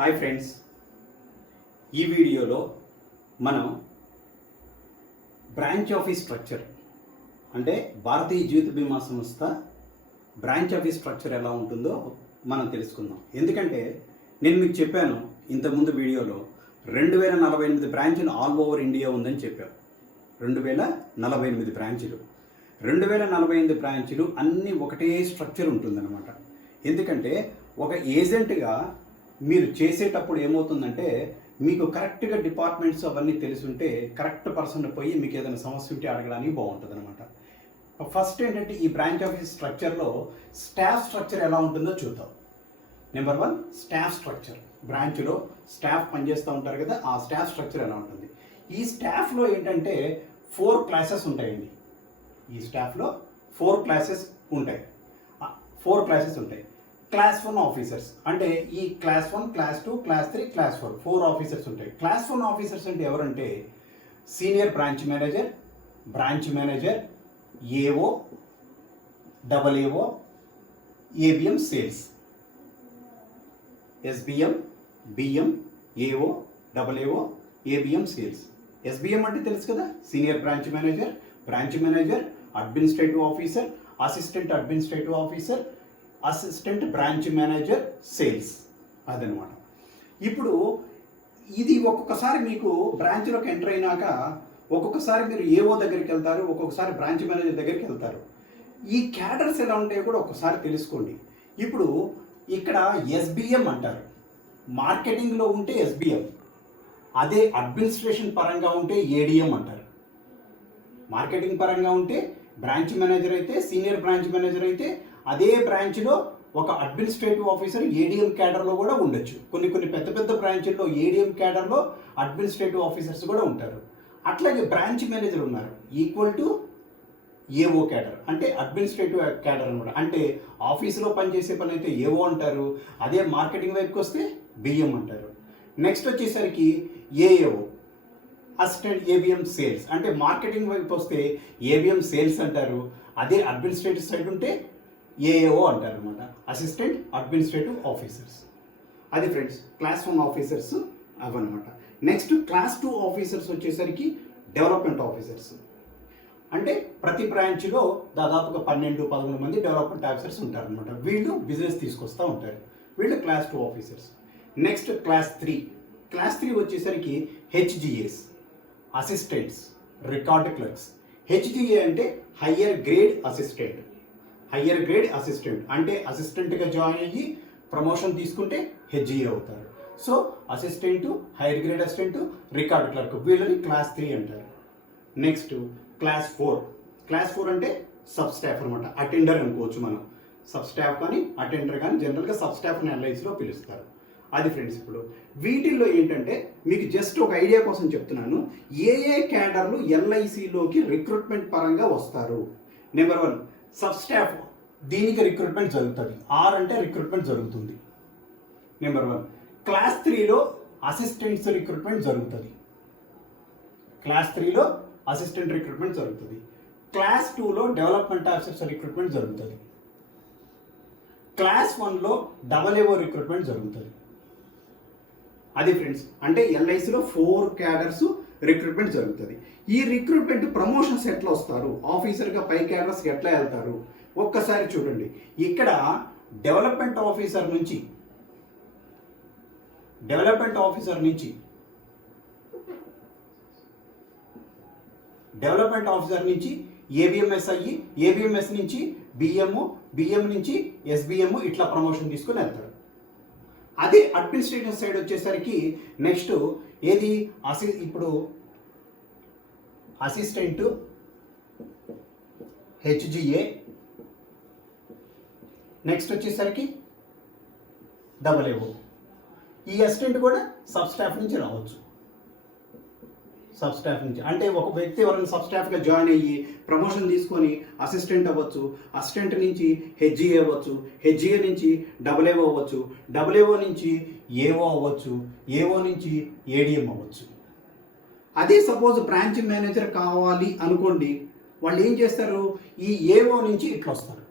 Hi friends, ఈ వీడియోలో మనం బ్రాంచ్ ఆఫీస్ స్ట్రక్చర్ అంటే భారతీయ జీవిత బీమా సంస్థ బ్రాంచ్ ఆఫీస్ స్ట్రక్చర్ ఎలా ఉంటుందో మనం తెలుసుకుందాం. ఎందుకంటే నేను మీకు చెప్పాను ఇంతకుముందు వీడియోలో 2048 బ్రాంచులు ఆల్ ఓవర్ ఇండియా ఉందని చెప్పాను. 2048 బ్రాంచులు 2048 బ్రాంచులు అన్నీ ఒకటే స్ట్రక్చర్ ఉంటుందన్నమాట. ఎందుకంటే ఒక ఏజెంట్గా మీరు చేసేటప్పుడు ఏమవుతుందంటే మీకు కరెక్ట్గా డిపార్ట్మెంట్స్ అవన్నీ తెలుసుంటే కరెక్ట్ పర్సన్ పోయి మీకు ఏదైనా సమస్య ఉంటే అడగడానికి బాగుంటుంది అనమాట. ఫస్ట్ ఏంటంటే ఈ బ్రాంచ్ ఆఫీస్ స్ట్రక్చర్లో స్టాఫ్ స్ట్రక్చర్ ఎలా ఉంటుందో చూద్దాం. Number 1 staff structure. బ్రాంచ్లో స్టాఫ్ పనిచేస్తూ ఉంటారు కదా, ఆ స్టాఫ్ స్ట్రక్చర్ ఎలా ఉంటుంది. ఈ స్టాఫ్లో ఏంటంటే 4 క్లాసెస్ ఉంటాయండి. ఈ స్టాఫ్లో 4 క్లాసెస్ ఉంటాయి. క్లాస్ 1 ఆఫీసర్స్ అంటే ఈ class 1, class 2, class 3, class 4 officers ఉంటాయి. క్లాస్ 1 ఆఫీసర్స్ అంటే ఎవరంటే senior branch manager, AO, double AO, ABM sales, SBM, BM, AO, double AO, ABM sales. SBM అంటే తెలుసు కదా, senior branch manager, administrative officer, assistant administrative officer, assistant branch manager sales. అదనమాట. ఇప్పుడు ఇది ఒక్కొక్కసారి మీకు బ్రాంచ్లోకి ఎంటర్ అయినాక ఒక్కొక్కసారి మీరు ఏఓ దగ్గరికి వెళ్తారు, ఒక్కొక్కసారి బ్రాంచ్ మేనేజర్ దగ్గరికి వెళ్తారు. ఈ క్యాడర్స్ ఎలా ఉంటాయో కూడా ఒక్కసారి తెలుసుకోండి. ఇప్పుడు ఇక్కడ ఎస్బిఎం అంటారు, మార్కెటింగ్లో ఉంటే ఎస్బిఎం, అదే అడ్మినిస్ట్రేషన్ పరంగా ఉంటే ఏడిఎం అంటారు. మార్కెటింగ్ పరంగా ఉంటే బ్రాంచ్ మేనేజర్ అయితే, సీనియర్ బ్రాంచ్ మేనేజర్ అయితే అదే బ్రాంచ్లో ఒక అడ్మినిస్ట్రేటివ్ ఆఫీసర్ ఏడిఎం క్యాడర్లో కూడా ఉండొచ్చు. కొన్ని పెద్ద బ్రాంచ్ల్లో ఏడిఎం క్యాడర్లో అడ్మినిస్ట్రేటివ్ ఆఫీసర్స్ కూడా ఉంటారు. అట్లాగే బ్రాంచ్ మేనేజర్ ఉన్నారు ఈక్వల్ టు ఏఓ క్యాడర్ అంటే అడ్మినిస్ట్రేటివ్ క్యాడర్ అనమాట. అంటే ఆఫీసులో పనిచేసే పని అయితే ఏఓ అంటారు, అదే మార్కెటింగ్ వైపుకి వస్తే బిఎం అంటారు. నెక్స్ట్ వచ్చేసరికి ఏఏఓ అసిస్టెంట్ ఏబిఎం సేల్స్ అంటే మార్కెటింగ్ వైపు వస్తే ఏబిఎం సేల్స్ అంటారు, అదే అడ్మినిస్ట్రేటివ్ సైడ్ ఉంటే ఏఏఓ అంటారు అనమాట, అసిస్టెంట్ అడ్మినిస్ట్రేటివ్ ఆఫీసర్స్. అది ఫ్రెండ్స్ క్లాస్ 1 ఆఫీసర్స్ అవన్నమాట. నెక్స్ట్ క్లాస్ 2 ఆఫీసర్స్ వచ్చేసరికి డెవలప్మెంట్ ఆఫీసర్స్. అంటే ప్రతి బ్రాంచ్లో దాదాపుగా 12-13 మంది డెవలప్మెంట్ ఆఫీసర్స్ ఉంటారనమాట. వీళ్ళు బిజినెస్ తీసుకొస్తూ ఉంటారు. వీళ్ళు క్లాస్ 2 ఆఫీసర్స్. నెక్స్ట్ క్లాస్ 3 వచ్చేసరికి హెచ్జిఏస్ అసిస్టెంట్స్, రికార్డ్ క్లర్క్స్. హెచ్జిఏ అంటే హయ్యర్ గ్రేడ్ అసిస్టెంట్ అంటే అసిస్టెంట్గా జాయిన్ అయ్యి ప్రమోషన్ తీసుకుంటే హెచ్జిఏ అవుతారు. So assistant, hire grade assistant, record clerk, వీళ్ళని క్లాస్ 3 అంటారు. నెక్స్ట్ క్లాస్ 4 అంటే సబ్ స్టాఫ్ అనమాట. అటెండర్ అనుకోవచ్చు మనం. సబ్ స్టాఫ్ కానీ అటెండర్ కానీ జనరల్గా సబ్ స్టాఫ్ని ఎల్ఐసిలో పిలుస్తారు. అది ఫ్రెండ్స్. ఇప్పుడు వీటిల్లో ఏంటంటే మీకు జస్ట్ ఒక ఐడియా కోసం చెప్తున్నాను, ఏ క్యాడర్లు ఎల్ఐసిలోకి రిక్రూట్మెంట్ పరంగా వస్తారు. నెంబర్ 1 సబ్ స్టాఫ్, దీనికి రిక్రూట్మెంట్ జరుగుతుంది. ఆర్ అంటే రిక్రూట్మెంట్ జరుగుతుంది. నెంబర్ 1 క్లాస్ 3లో అసిస్టెంట్స్ రిక్రూట్మెంట్ జరుగుతుంది. క్లాస్ 3లో అసిస్టెంట్ రిక్రూట్మెంట్ జరుగుతుంది. క్లాస్ 2లో డెవలప్మెంట్ ఆఫీసర్స్ రిక్రూట్మెంట్ జరుగుతుంది. క్లాస్ 1లో డబల్ ఏఓ రిక్రూట్మెంట్ జరుగుతుంది. అది ఫ్రెండ్స్. అంటే ఎల్ఐసిలో 4 క్యాడర్స్ రిక్రూట్మెంట్ జరుగుతుంది. ఈ రిక్రూట్మెంట్ ప్రమోషన్స్ ఎట్లా వస్తారు, ఆఫీసర్గా పై క్యాడర్స్కి ఎట్లా వెళ్తారు ఒక్కసారి చూడండి. ఇక్కడ డెవలప్మెంట్ ఆఫీసర్ నుంచి ఏబిఎంఎస్ అయ్యి, ఏబిఎంఎస్ నుంచి బిఎం నుంచి ఎస్బిఎం ఇట్లా ప్రమోషన్ తీసుకుని వెళ్తారు. అదే అడ్మినిస్ట్రేటివ్ సైడ్ వచ్చేసరికి నెక్స్ట్ ఏది ఇప్పుడు అసిస్టెంట్ హెచ్జిఏ, నెక్స్ట్ వచ్చేసరికి డబల్ ఏఓ. ఈ అసిస్టెంట్ కూడా సబ్ స్టాఫ్ నుంచి రావచ్చు. అంటే ఒక వ్యక్తి ఎవరైనా సబ్ స్టాఫ్గా జాయిన్ అయ్యి ప్రమోషన్ తీసుకొని అసిస్టెంట్ అవ్వచ్చు, అసిస్టెంట్ నుంచి హెచ్జిఏ అవ్వచ్చు, హెచ్జిఏ నుంచి డబల్ ఏఓ అవ్వచ్చు, డబల్ ఏఓ నుంచి ఏఓ అవ్వచ్చు, ఏఓ నుంచి ఏడిఎం అవ్వచ్చు. అదే సపోజ్ బ్రాంచ్ మేనేజర్ కావాలి అనుకోండి, వాళ్ళు ఏం చేస్తారు, ఈ ఏఓ నుంచి ఇట్లా వస్తారు.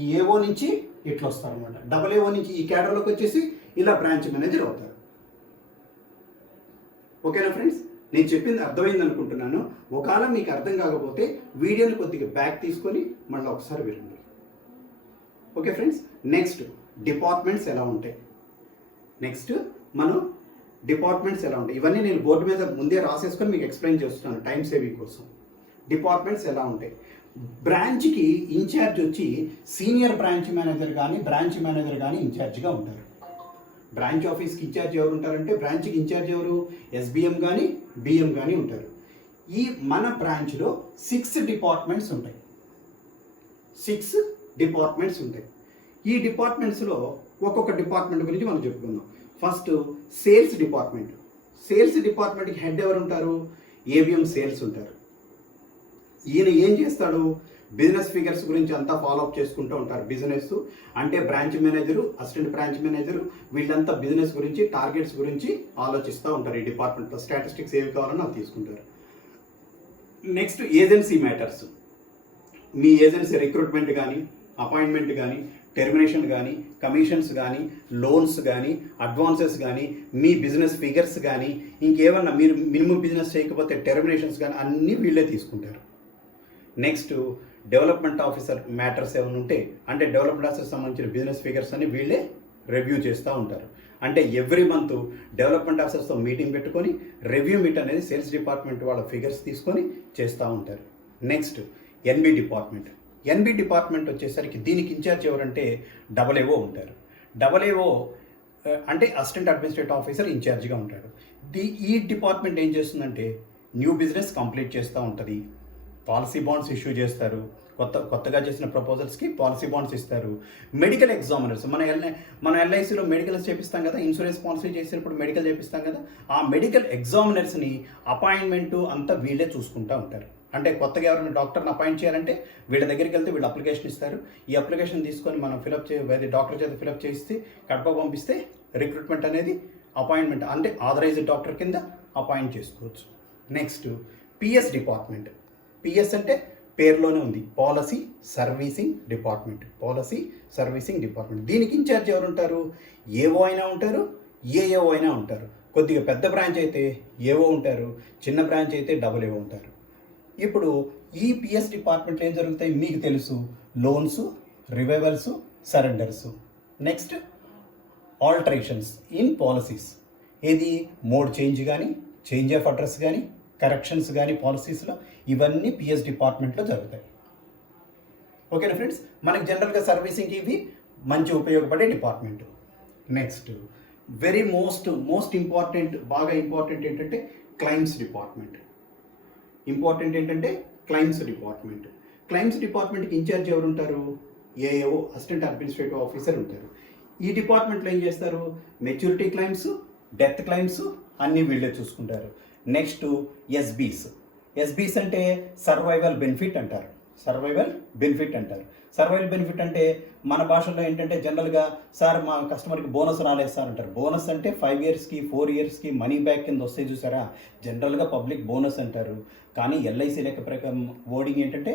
ఈ ఏఓ నుంచి ఇట్లా వస్తారు అనమాట. AA నుంచి ఈ క్యాడర్లోకి వచ్చేసి ఇలా బ్రాంచ్ మేనేజర్ అవుతారు. ఓకేనా ఫ్రెండ్స్, నేను చెప్పింది అర్థమైంది అనుకుంటున్నాను. ఒకవేళ మీకు అర్థం కాకపోతే వీడియోని కొద్దిగా బ్యాక్ తీసుకొని మళ్ళీ ఒకసారి వినండి. ఓకే ఫ్రెండ్స్, నెక్స్ట్ డిపార్ట్మెంట్స్ ఎలా ఉంటాయి. ఇవన్నీ నేను బోర్డు మీద ముందే రాసేసుకొని మీకు ఎక్స్ప్లెయిన్ చేస్తున్నాను టైం సేవింగ్ కోసం. డిపార్ట్మెంట్స్ ఎలా ఉంటాయి. బ్రాంచ్కి ఇన్ఛార్జ్ వచ్చి సీనియర్ బ్రాంచ్ మేనేజర్ కానీ బ్రాంచ్ మేనేజర్ కానీ ఇన్ఛార్జ్గా ఉంటారు. బ్రాంచ్ ఆఫీస్కి ఇన్ఛార్జ్ ఎవరు ఉంటారంటే బ్రాంచ్కి ఇన్ఛార్జ్ ఎవరు SBM కానీ BM కానీ ఉంటారు. ఈ మన బ్రాంచ్లో 6 డిపార్ట్మెంట్స్ ఉంటాయి. ఈ డిపార్ట్మెంట్స్లో ఒక్కొక్క డిపార్ట్మెంట్ గురించి మనం చెప్పుకుందాం. ఫస్ట్ సేల్స్ డిపార్ట్మెంట్కి హెడ్ ఎవరు ఉంటారు? ABM సేల్స్ ఉంటారు. ఈయన ఏం చేస్తాడు? బిజినెస్ ఫిగర్స్ గురించి అంతా ఫాలోఅప్ చేసుకుంటూ ఉంటారు. బిజినెస్ అంటే branch manager, assistant branch manager వీళ్ళంతా బిజినెస్ గురించి, టార్గెట్స్ గురించి ఆలోచిస్తూ ఉంటారు. ఈ డిపార్ట్మెంట్లో స్టాటిస్టిక్స్ ఏవి కావాలని అవి తీసుకుంటారు. Next agency matters. మీ ఏజెన్సీ రిక్రూట్మెంట్ కానీ, అపాయింట్మెంట్ కానీ, టెర్మినేషన్ కానీ, కమిషన్స్ కానీ, లోన్స్ కానీ, అడ్వాన్సెస్ కానీ, మీ బిజినెస్ ఫిగర్స్ కానీ, ఇంకేమన్నా మీరు మినిమం బిజినెస్ చేయకపోతే టెర్మినేషన్స్ కానీ అన్నీ వీళ్ళే తీసుకుంటారు. నెక్స్ట్ డెవలప్మెంట్ ఆఫీసర్ మ్యాటర్స్ ఏమైనా ఉంటే అంటే డెవలప్మెంట్ ఆఫీసర్ సంబంధించిన బిజినెస్ ఫిగర్స్ అన్ని వీళ్ళే రివ్యూ చేస్తూ ఉంటారు. అంటే ఎవ్రీ మంత్ డెవలప్మెంట్ ఆఫీసర్స్తో మీటింగ్ పెట్టుకొని రివ్యూ మీట్ అనేది సేల్స్ డిపార్ట్మెంట్ వాళ్ళ ఫిగర్స్ తీసుకొని చేస్తూ ఉంటారు. నెక్స్ట్ NB డిపార్ట్మెంట్ వచ్చేసరికి దీనికి ఇన్ఛార్జ్ ఎవరంటే AA ఉంటారు. AA అంటే అసిస్టెంట్ అడ్మినిస్ట్రేటివ్ ఆఫీసర్ ఇన్ఛార్జ్గా ఉంటాడు. ఈ డిపార్ట్మెంట్ ఏం చేస్తుందంటే న్యూ బిజినెస్ కంప్లీట్ చేస్తూ ఉంటుంది. పాలసీ బాండ్స్ ఇష్యూ చేస్తారు. కొత్తగా చేసిన ప్రపోజల్స్కి పాలసీ బాండ్స్ ఇస్తారు. మెడికల్ ఎగ్జామినర్స్ మన LICలో మెడికల్స్ చేపిస్తాం కదా, ఇన్సూరెన్స్ పాలసీ చేసినప్పుడు మెడికల్ చేపిస్తాం కదా, ఆ మెడికల్ ఎగ్జామినర్స్ని అపాయింట్మెంటు అంతా వీళ్ళే చూసుకుంటూ ఉంటారు. అంటే కొత్తగా ఎవరైనా డాక్టర్ని అపాయింట్ చేయాలంటే వీళ్ళ దగ్గరికి వెళ్తే వీళ్ళు అప్లికేషన్ ఇస్తారు. ఈ అప్లికేషన్ తీసుకొని మనం డాక్టర్ చేత ఫిలప్ చేసి కడప పంపిస్తే రిక్రూట్మెంట్ అనేది అపాయింట్మెంట్ అంటే ఆథరైజ్డ్ డాక్టర్ కింద అపాయింట్ చేసుకోవచ్చు. Next PS department. PS అంటే పేరులోనే ఉంది, పాలసీ సర్వీసింగ్ డిపార్ట్మెంట్. దీనికి ఇన్ఛార్జ్ ఎవరు ఉంటారు? AO అయినా ఉంటారు, AAO అయినా ఉంటారు. కొద్దిగా పెద్ద బ్రాంచ్ అయితే AO ఉంటారు, చిన్న బ్రాంచ్ అయితే AA ఉంటారు. ఇప్పుడు ఈ PS డిపార్ట్మెంట్లో ఏం జరుగుతాయి మీకు తెలుసు. Loans, revivals, surrenders. Next alterations in policies. ఏది మోడ్ చేంజ్ కానీ, చేంజ్ ఆఫ్ అడ్రస్ కానీ, కరెక్షన్స్ కానీ పాలసీస్లో ఇవన్నీ PS డిపార్ట్మెంట్లో జరుగుతాయి. ఓకేనా ఫ్రెండ్స్, మనకి జనరల్గా సర్వీసింగ్కి ఇవి మంచి ఉపయోగపడే department. Next very most important, బాగా ఇంపార్టెంట్ ఏంటంటే క్లైమ్స్ డిపార్ట్మెంట్. క్లైమ్స్ డిపార్ట్మెంట్కి ఇన్ఛార్జ్ ఎవరు ఉంటారు? AAO అసిస్టెంట్ అడ్మినిస్ట్రేటివ్ ఆఫీసర్ ఉంటారు. ఈ డిపార్ట్మెంట్లో ఏం చేస్తారు? మెచ్యూరిటీ క్లైమ్స్, డెత్ క్లైమ్స్ అన్నీ వీళ్ళే చూసుకుంటారు. నెక్స్ట్ SBs అంటే సర్వైవల్ బెనిఫిట్ అంటారు. సర్వైవల్ బెనిఫిట్ అంటే మన భాషలో ఏంటంటే జనరల్గా సార్ మా కస్టమర్కి బోనస్ రాలేదు సార్ అంటారు. బోనస్ అంటే 5 ఇయర్స్కి 4 ఇయర్స్కి మనీ బ్యాక్ కింద వస్తే చూసారా, జనరల్గా పబ్లిక్ బోనస్ అంటారు. కానీ LIC లెక్క ప్రకారం వర్డింగ్ ఏంటంటే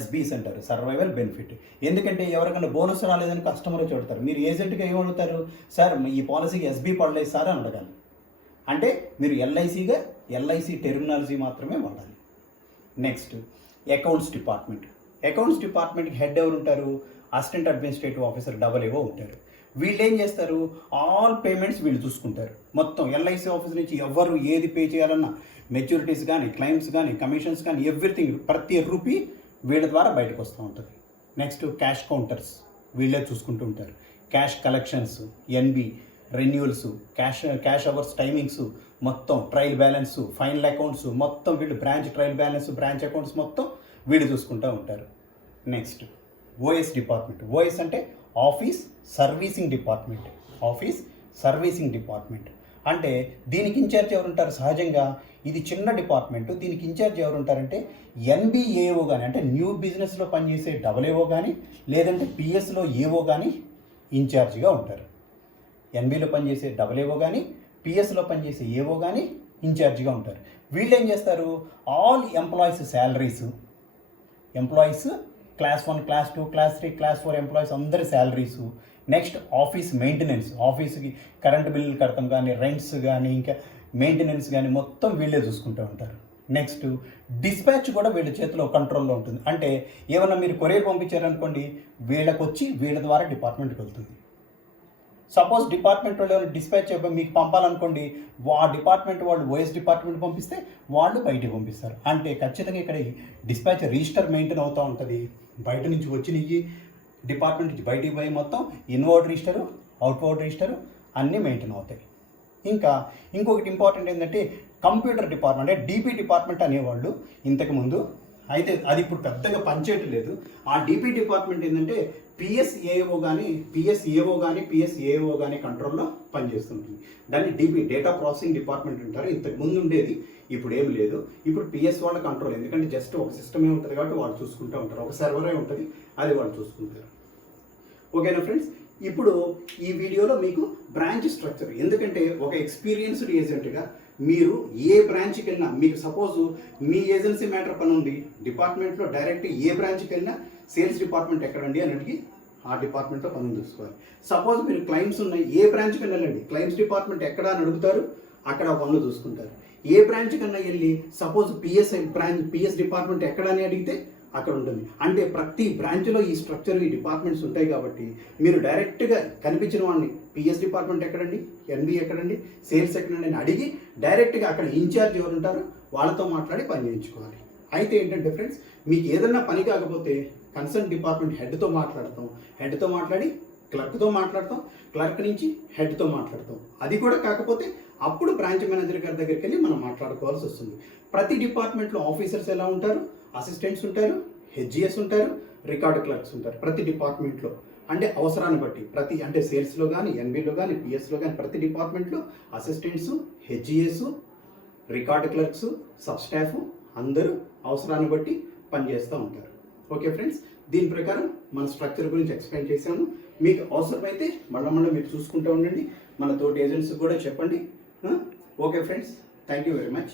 SBs అంటారు, సర్వైవల్ బెనిఫిట్. ఎందుకంటే ఎవరికైనా బోనస్ రాలేదని కస్టమర్ చూడతారు. మీరు ఏజెంట్గా ఏమడుగుతారు? సార్ ఈ పాలసీకి SB పడలేదు సార్ అని అడగాలి. అంటే మీరు LIC టెర్మినాలజీ మాత్రమే వాడాలి. నెక్స్ట్ అకౌంట్స్ డిపార్ట్మెంట్కి హెడ్ ఎవరు ఉంటారు? అసిస్టెంట్ అడ్మినిస్ట్రేటివ్ ఆఫీసర్ AA ఉంటారు. వీళ్ళు ఏం చేస్తారు? ఆల్ పేమెంట్స్ వీళ్ళు చూసుకుంటారు. మొత్తం LIC ఆఫీస్ నుంచి ఎవరు ఏది పే చేయాలన్నా మెచ్యూరిటీస్ కానీ, క్లైమ్స్ కానీ, కమిషన్స్ కానీ ఎవ్రీథింగ్ ప్రతి రూపీ వీళ్ళ ద్వారా బయటకు వస్తూ ఉంటుంది. నెక్స్ట్ క్యాష్ కౌంటర్స్ వీళ్ళే చూసుకుంటూ ఉంటారు. Cash collections, NB renewals, cash hours timings, మొత్తం ట్రయల్ బ్యాలెన్స్, ఫైనల్ అకౌంట్స్ మొత్తం వీళ్ళు branch trial balance, branch accounts మొత్తం వీళ్ళు చూసుకుంటూ ఉంటారు. నెక్స్ట్ OS అంటే ఆఫీస్ సర్వీసింగ్ డిపార్ట్మెంట్. అంటే దీనికి ఇన్ఛార్జ్ ఎవరు ఉంటారు? సహజంగా ఇది చిన్న డిపార్ట్మెంట్. దీనికి ఇన్ఛార్జ్ ఎవరు ఉంటారంటే NBAO కానీ, అంటే న్యూ బిజినెస్లో పనిచేసే AA కానీ, లేదంటే PSలో AO కానీ ఇన్ఛార్జ్గా ఉంటారు. NBలో పనిచేసే AA కానీ, PSలో పనిచేసే AO కానీ ఇన్ఛార్జ్గా ఉంటారు. వీళ్ళు ఏం చేస్తారు? All employees class 1, class 2, class 3, class 4 employees అందరి శాలరీసు. నెక్స్ట్ ఆఫీస్ మెయింటెనెన్స్, ఆఫీస్కి కరెంట్ బిల్లులు కడతాం కానీ, రెంట్స్ కానీ, ఇంకా మెయింటెనెన్స్ కానీ మొత్తం వీళ్ళే చూసుకుంటూ ఉంటారు. నెక్స్ట్ డిస్పాచ్ కూడా వీళ్ళ చేతిలో కంట్రోల్లో ఉంటుంది. అంటే ఏమన్నా మీరు కొరియర్ పంపించారనుకోండి, వీళ్ళకి వచ్చి వీళ్ళ ద్వారా డిపార్ట్మెంట్కి వెళ్తుంది. సపోజ్ డిపార్ట్మెంట్ వాళ్ళు ఏమైనా డిస్పాచ్ మీకు పంపాలనుకోండి, ఆ డిపార్ట్మెంట్ వాళ్ళు ఓఎస్ డిపార్ట్మెంట్ పంపిస్తే వాళ్ళు బయటికి పంపిస్తారు. అంటే ఖచ్చితంగా ఇక్కడ డిస్పాచ్ రిజిస్టర్ మెయింటైన్ అవుతూ ఉంటుంది. బయట నుంచి వచ్చినవి డిపార్ట్మెంట్ నుంచి బయటికి పోయి మొత్తం ఇన్వర్డ్ రిజిస్టరు, అవుట్వర్డ్ రిజిస్టరు అన్నీ మెయింటైన్ అవుతాయి. ఇంకా ఇంకొకటి ఇంపార్టెంట్ ఏంటంటే కంప్యూటర్ డిపార్ట్మెంట్, అంటే డీపీ డిపార్ట్మెంట్ అనేవాళ్ళు ఇంతకుముందు. అయితే అది ఇప్పుడు పెద్దగా పనిచేయటం లేదు. ఆ డీపీ డిపార్ట్మెంట్ ఏంటంటే పిఎస్ఏఓ కానీ పిఎస్ఏఓ కానీ కంట్రోల్లో పనిచేస్తుంటుంది. దాన్ని డీపీ డేటా ప్రాసెసింగ్ డిపార్ట్మెంట్ అంటారు. ఇంతకు ముందు ఉండేది, ఇప్పుడు ఏం లేదు. ఇప్పుడు పిఎస్ వాళ్ళ కంట్రోల్, ఎందుకంటే జస్ట్ ఒక సిస్టమే ఉంటుంది కాబట్టి వాళ్ళు చూసుకుంటూ ఉంటారు. ఒక సర్వరే ఉంటుంది, అది వాళ్ళు చూసుకుంటారు. ఓకేనా ఫ్రెండ్స్, ఇప్పుడు ఈ వీడియోలో మీకు బ్రాంచ్ స్ట్రక్చర్, ఎందుకంటే ఒక ఎక్స్పీరియన్స్డ్ ఏజెంట్గా మీరు ఏ బ్రాంచ్కి వెళ్ళినా, మీకు సపోజ్ మీ ఏజెన్సీ మ్యాటర్ పని ఉంది డిపార్ట్మెంట్లో, డైరెక్ట్ ఏ బ్రాంచ్కి వెళ్ళినా సేల్స్ డిపార్ట్మెంట్ ఎక్కడండి అని అడిగి ఆ డిపార్ట్మెంట్లో పనులు చూసుకోవాలి. సపోజ్ మీరు క్లైమ్స్ ఉన్నాయి, ఏ బ్రాంచ్కి వెళ్ళండి, క్లైమ్స్ డిపార్ట్మెంట్ ఎక్కడ అని అడుగుతారు, అక్కడ పనులు చూసుకుంటారు. ఏ బ్రాంచ్ కన్నా వెళ్ళి సపోజ్ పిఎస్ డిపార్ట్మెంట్ ఎక్కడ అని అడిగితే అక్కడ ఉంటుంది. అంటే ప్రతి బ్రాంచ్లో ఈ స్ట్రక్చర్, ఈ డిపార్ట్మెంట్స్ ఉంటాయి కాబట్టి మీరు డైరెక్ట్గా కనిపించిన వాడిని పిఎస్ డిపార్ట్మెంట్ ఎక్కడండి, ఎన్బి ఎక్కడండి, సేల్స్ ఎక్కడండి అని అడిగి డైరెక్ట్గా అక్కడ ఇన్ఛార్జ్ ఎవరు ఉంటారో వాళ్ళతో మాట్లాడి పని చేయించుకోవాలి. అయితే ఏంటంటే ఫ్రెండ్స్, మీకు ఏదన్నా పని కాకపోతే కన్సర్న్ డిపార్ట్మెంట్ హెడ్తో మాట్లాడతాం, హెడ్తో మాట్లాడి క్లర్క్తో మాట్లాడతాం, క్లర్క్ నుంచి హెడ్తో మాట్లాడతాం. అది కూడా కాకపోతే అప్పుడు బ్రాంచ్ మేనేజర్ గారి దగ్గరికి వెళ్ళి మనం మాట్లాడుకోవాల్సి వస్తుంది. ప్రతి డిపార్ట్మెంట్లో ఆఫీసర్స్ ఎలా ఉంటారు, అసిస్టెంట్స్ ఉంటారు, హెచ్జిఎస్ ఉంటారు, రికార్డ్ క్లర్క్స్ ఉంటారు ప్రతి డిపార్ట్మెంట్లో. అంటే అవసరాన్ని బట్టి అంటే సేల్స్లో కానీ, ఎన్బిలో కానీ, పిఎస్లో కానీ ప్రతి డిపార్ట్మెంట్లో assistants, HGS, record clerks, sub staff అందరూ అవసరాన్ని బట్టి పనిచేస్తూ ఉంటారు. ఓకే ఫ్రెండ్స్, దీని ప్రకారం మన స్ట్రక్చర్ గురించి ఎక్స్ప్లెయిన్ చేశాము. మీకు అవసరమైతే మళ్ళీ మీరు చూసుకుంటూ ఉండండి, మన తోటి ఏజెంట్స్ కూడా చెప్పండి. Okay friends, thank you very much.